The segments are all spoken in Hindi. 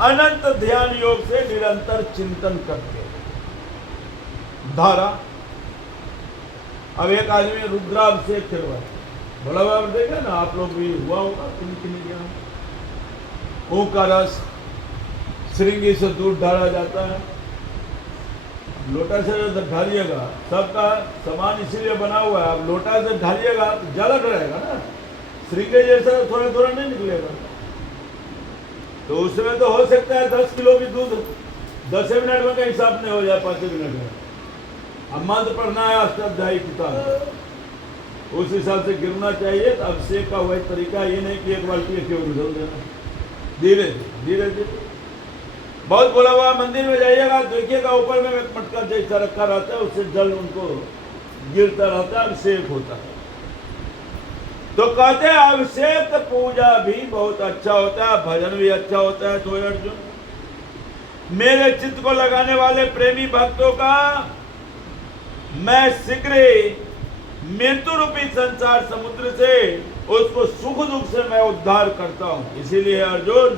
अनंत ध्यान योग से निरंतर चिंतन करके धारा। अब एक आदमी रुद्राभिषेक करवा, बड़ा बाबा देखा ना, आप लोग भी हुआ होगा, किन ऊँ का रस श्रृंगी से दूध डाला जाता है, लोटा से ढालिएगा, सबका सामान इसीलिए बना हुआ है, आप लोटा से ढालिएगा तो ज्यादा डरेगा ना, श्रृंगे जैसा थोड़ा थोड़ा नहीं निकलेगा। तो उसमें तो हो सकता है 10 किलो भी दूध 10 मिनट में कहीं साफ नहीं हो जाए, 5 मिनट में। अब मंत्र पढ़ना है अष्टाध्यायी किताब, उस हिसाब से गिरना चाहिए। तो अभिषेक का वही तरीका, ये नहीं कि एक बाल्टी क्यों उछल देना, धीरे धीरे धीरे। बहुत बोला हुआ मंदिर में जाइएगा, देखिएगा ऊपर में एक मटका जैसा रखा रहता है, उससे जल उनको गिरता रहता है, अभिषेक होता है। तो कहते हैं अभिषेक पूजा भी बहुत अच्छा होता है, भजन भी अच्छा होता है। तो अर्जुन, मेरे चित्त को लगाने वाले प्रेमी भक्तों का मैं शीघ्र मृत्यु रूपी संसार समुद्र से उसको सुख दुख से मैं उद्धार करता हूं। इसीलिए अर्जुन,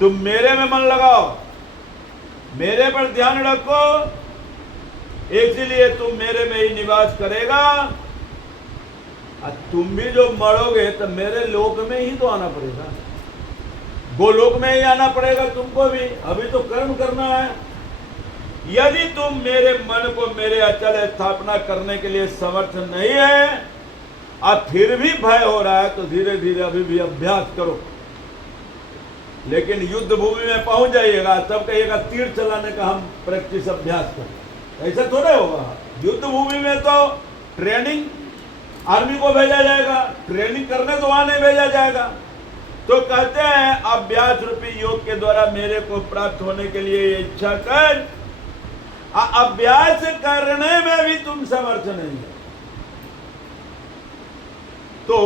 तुम मेरे में मन लगाओ, मेरे पर ध्यान रखो, इसलिए तुम मेरे में ही निवास करेगा। और तुम भी जो मरोगे तो मेरे लोक में ही तो आना पड़ेगा, गोलोक में ही आना पड़ेगा तुमको भी। अभी तो कर्म करना है। यदि तुम मेरे मन को मेरे अचल स्थापना करने के लिए समर्थ नहीं है और फिर भी भय हो रहा है, तो धीरे धीरे अभी भी अभ्यास करो। लेकिन युद्ध भूमि में पहुंच जाइएगा तब कहिएगा तीर चलाने का हम प्रैक्टिस अभ्यास करें, ऐसा थोड़ा होगा। युद्ध भूमि में तो ट्रेनिंग आर्मी को भेजा जाएगा, ट्रेनिंग करने तो वहां नहीं भेजा जाएगा। तो कहते हैं अभ्यास रूपी योग के द्वारा मेरे को प्राप्त होने के लिए ये इच्छा कर, अभ्यास करने में भी तुम समर्थ नहीं है। तो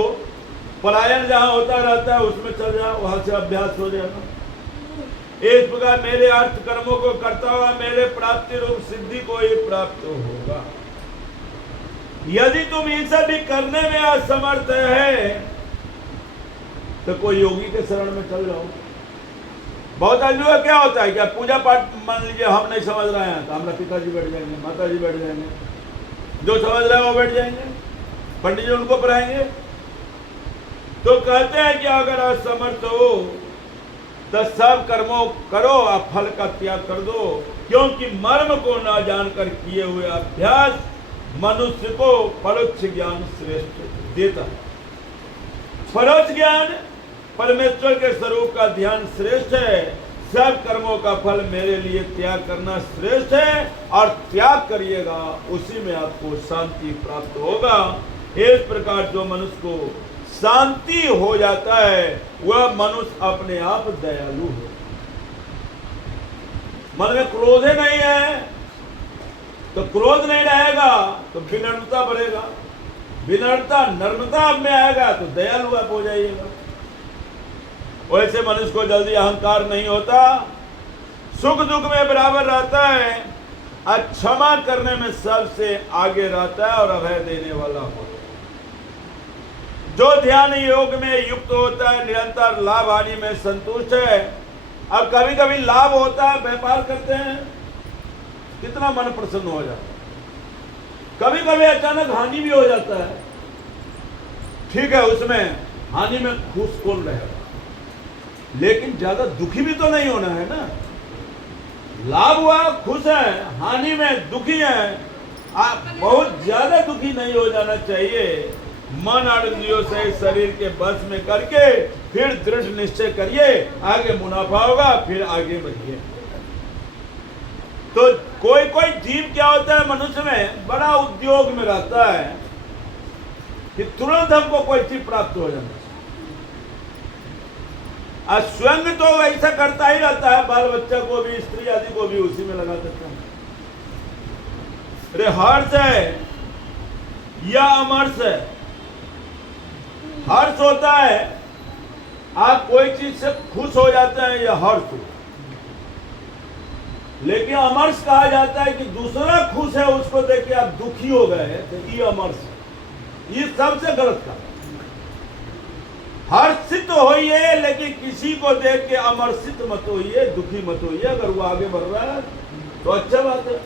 पलायन जहां होता रहता है उसमें चल जाओ, वहां से अभ्यास हो जाएगा। इस प्रकार मेरे अर्थ कर्मों को करता हुआ मेरे प्राप्ति रूप सिद्धि को ही प्राप्त होगा। यदि तुम ये सब भी करने में असमर्थ है तो कोई योगी के शरण में चल जाओ। बहुत आदमी का क्या होता है, क्या पूजा पाठ मान लीजिए हम नहीं समझ रहे हैं तो हमारा पिताजी बैठ जाएंगे, माताजी बैठ जाएंगे, जो समझ रहे हैं वो बैठ जाएंगे, पंडित जी उनको पढ़ाएंगे। तो कहते हैं कि अगर असमर्थ हो तो सब कर्मों करो और फल का त्याग कर दो, क्योंकि मर्म को न जानकर किए हुए अभ्यास मनुष्य को परोक्ष ज्ञान श्रेष्ठ देता है। परोक्ष ज्ञान परमेश्वर के स्वरूप का ध्यान श्रेष्ठ है। सब कर्मों का फल मेरे लिए त्याग करना श्रेष्ठ है, और त्याग करिएगा उसी में आपको शांति प्राप्त होगा। इस प्रकार जो मनुष्य को शांति हो जाता है वह मनुष्य अपने आप दयालु है। मन में क्रोध नहीं है तो क्रोध नहीं रहेगा तो विनम्रता बढ़ेगा, विनम्रता नर्मता में आएगा तो दयालु आप हो जाइएगा। वैसे मनुष्य को जल्दी अहंकार नहीं होता, सुख दुख में बराबर रहता है, और क्षमा करने में सबसे आगे रहता है और अभय देने वाला होता है। जो ध्यान योग में युक्त होता है निरंतर लाभ हानि में संतुष्ट है। अब कभी कभी लाभ होता है, व्यापार करते हैं, कितना मन प्रसन्न हो जाता है। कभी कभी अचानक हानि भी हो जाता है, ठीक है, उसमें हानि में खुश कौन रहेगा, लेकिन ज्यादा दुखी भी तो नहीं होना है ना। लाभ हुआ खुश है, हानि में दुखी है, आप बहुत ज्यादा दुखी नहीं हो जाना चाहिए। मन और इंद्रियों से शरीर के बस में करके फिर दृढ़ निश्चय करिए, आगे मुनाफा होगा, फिर आगे बढ़िए। तो कोई कोई जीव क्या होता है मनुष्य में, बड़ा उद्योग में रहता है कि तुरंत हमको कोई चीज प्राप्त हो जाना। स्वयं तो ऐसा करता ही रहता है, बाल बच्चा को भी, स्त्री आदि को भी उसी में लगा देता है। अरे हर्ष है या अमर्ष है, हर्ष होता है आप कोई चीज से खुश हो जाते हैं, यह हर्ष हो। लेकिन अमर्ष कहा जाता है कि दूसरा खुश है उसको देख के आप दुखी हो गए, तो ये अमर्ष, ये सबसे गलत काम। हर्षित होइए, लेकिन किसी को देख के अमर्षित मत होइए, दुखी मत होइए। अगर वो आगे बढ़ रहा है तो अच्छा बात है,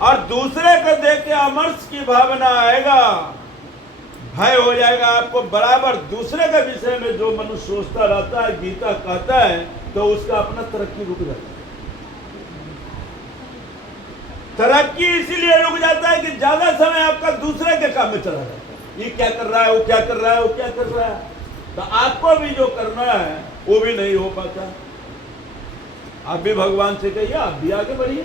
और दूसरे को देख के अमर्ष की भावना आएगा, भय हो जाएगा आपको। बराबर दूसरे के विषय में जो मनुष्य सोचता रहता है, गीता कहता है, तो उसका अपना तरक्की रुक जाता है। तरक्की इसीलिए रुक जाता है कि ज्यादा समय आपका दूसरे के काम में चला जाता है। ये क्या कर रहा है, वो क्या कर रहा है, वो क्या कर रहा है, तो आपको भी जो करना है वो भी नहीं हो पाता। आप भी भगवान से कहिए, आप भी आगे बढ़िए।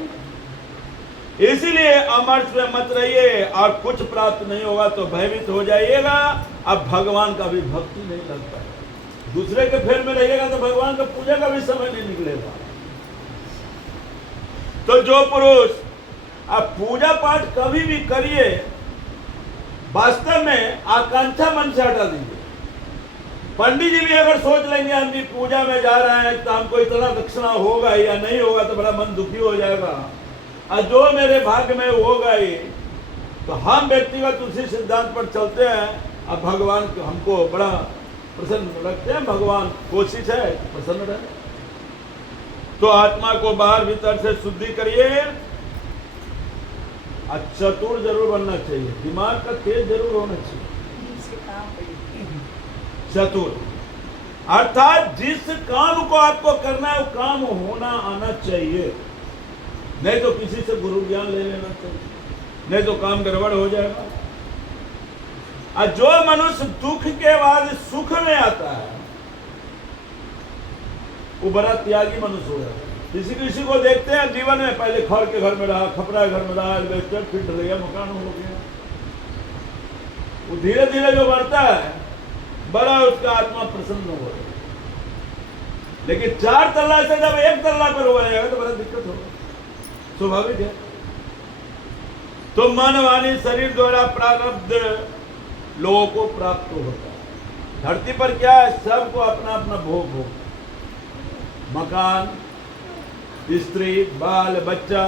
इसीलिए अमर्ष में मत रहिए, और कुछ प्राप्त नहीं होगा तो भयभीत हो जाइएगा। अब भगवान का भी भक्ति नहीं लगता है, दूसरे के फेर में रहिएगा तो भगवान का पूजा का भी समय नहीं निकलेगा। तो जो पुरुष आप पूजा पाठ कभी भी करिए, वास्तव में आकांक्षा मन से हटा दीजिए। पंडित जी भी अगर सोच लेंगे हम भी पूजा में जा रहे हैं तो हमको इतना दक्षिणा होगा या नहीं होगा, तो बड़ा मन दुखी हो जाएगा। और जो मेरे भाग्य में होगा ये, तो हम व्यक्तिगत उसी सिद्धांत पर चलते हैं। अब भगवान हमको बड़ा प्रसन्न रखते हैं, भगवान कोशिश है प्रसन्न रहे। तो आत्मा को बाहर भीतर से शुद्धि करिए। चतुर जरूर बनना चाहिए, दिमाग का तेज जरूर होना चाहिए। चतुर अर्थात जिस काम को आपको करना है वो काम होना आना चाहिए, नहीं तो किसी से गुरु ज्ञान ले लेना चाहिए, नहीं तो काम गड़बड़ हो जाएगा। और जो मनुष्य दुख के बाद सुख में आता है वो बड़ा त्यागी मनुष्य हो जाता है। किसी को देखते हैं जीवन में पहले खड़ के घर में रहा, खपरा घर में रहा, एल्वेस्टर फिट हो गया, मकान हो गया, वो धीरे धीरे जो बढ़ता है बड़ा उसका आत्मा प्रसन्न हो गया। लेकिन 4 तल्ला से जब 1 तल्ला पर हो जाएगा तो बड़ा दिक्कत होगा, स्वाभाविक है। तो मन वाणी शरीर द्वारा प्रारब्ध लोगों को प्राप्त होता है। धरती पर क्या है, सबको अपना अपना भोग हो, मकान, स्त्री, बाल बच्चा,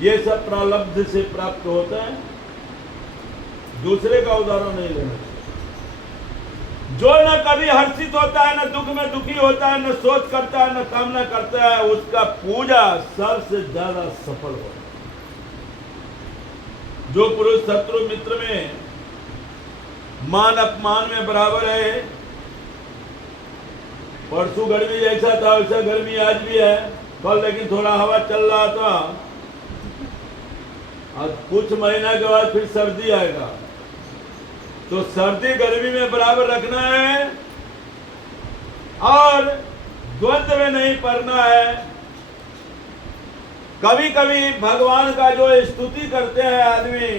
ये सब प्रारब्ध से प्राप्त होता है। दूसरे का उदाहरण नहीं लेना चाहिए। जो न कभी हर्षित होता है, न दुख में दुखी होता है, न सोच करता है, न कामना करता है, उसका पूजा सबसे ज्यादा सफल होता है। जो पुरुष शत्रु मित्र में मान अपमान में बराबर है, परसों गर्मी जैसा था वैसा गर्मी आज भी है, कल लेकिन थोड़ा हवा चल रहा था, और कुछ महीना के बाद फिर सर्दी आएगा, तो सर्दी गर्मी में बराबर रखना है और द्वंद्व में नहीं पड़ना है। कभी कभी भगवान का जो स्तुति करते हैं आदमी,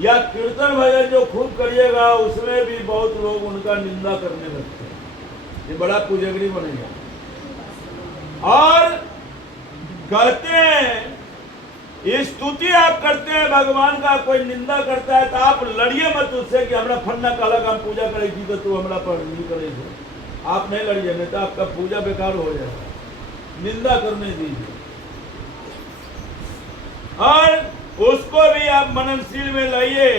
या कीर्तन भजन जो खूब करिएगा, उसमें भी बहुत लोग उनका निंदा करने लगते हैं, ये बड़ा पुजगरी बनेगा। और कहते हैं स्तुति आप करते हैं भगवान का, कोई निंदा करता है तो आप लड़िए मत उससे कि हमरा फन्ना काला काम पूजा करेगी तो तू हमरा पर नहीं करेगी। आप नहीं लड़िए, नहीं तो आपका पूजा बेकार हो जाएगा, निंदा करने दीजिए। और उसको भी आप मननशील में लाइए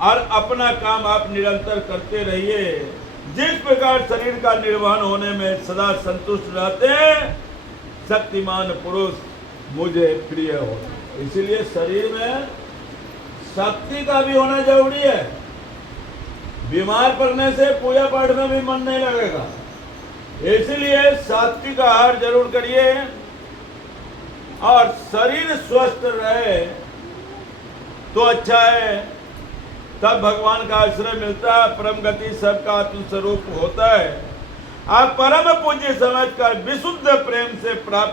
और अपना काम आप निरंतर करते रहिए। जिस प्रकार शरीर का निर्वहन होने में सदा संतुष्ट रहते हैं, शक्तिमान पुरुष मुझे प्रिय हो। इसीलिए शरीर में शक्ति का भी होना जरूरी है। बीमार पड़ने से पूजा पाठ में भी मन नहीं लगेगा, इसलिए सात्विक आहार जरूर करिए और शरीर स्वस्थ रहे तो अच्छा है। तब भगवान का आश्रय मिलता है, परम गति सबका आत्म स्वरूप होता है। आप परम पूज्य समझकर विशुद्ध प्रेम से प्राप्त